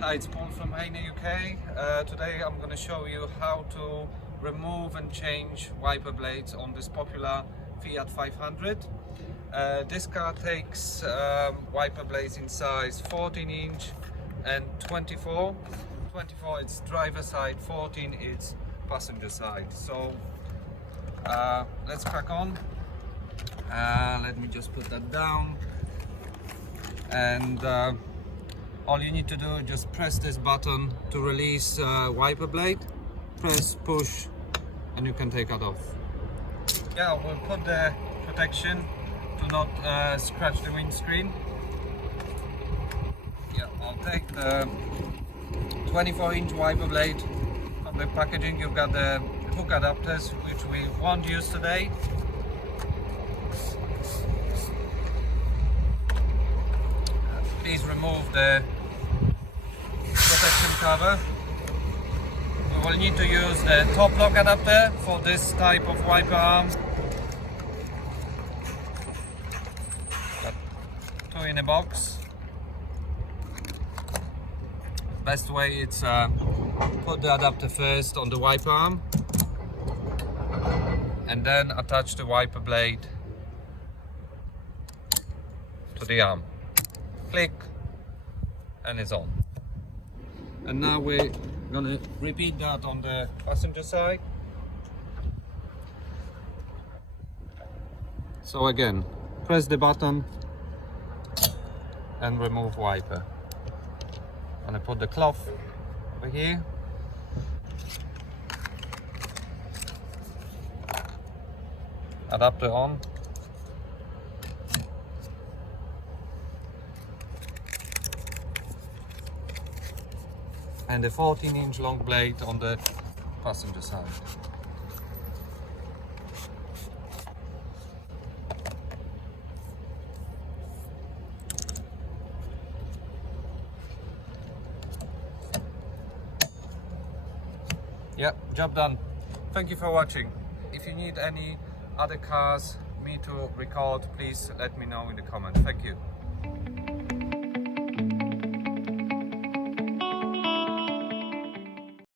Hi, it's Paul from HEYNER UK. Today I'm going to show you how to remove and change wiper blades on this popular Fiat 500. This car takes wiper blades in size 14-inch and 24. 24 it's driver side, 14 it's passenger side. So let's crack on. Let me just put that down, and all you need to do is just press this button to release wiper blade. Press, push, and you can take it off. Yeah, we'll put the protection to not scratch the windscreen. Yeah, I'll take the 24-inch wiper blade. From the packaging you've got the hook adapters, which we won't use today. Please remove the protection cover. We will need to use the top lock adapter for this type of wiper arm. Got two in a box. Best way is put the adapter first on the wiper arm and then attach the wiper blade to the arm. Click, and it's on. And now we're gonna repeat that on the passenger side. So again, press the button and remove wiper. I'm gonna put the cloth over here. Adapter on. And the 14-inch long blade on the passenger side. Yeah, job done. Thank you for watching. If you need any other cars me to record, please let me know in the comments. Thank you.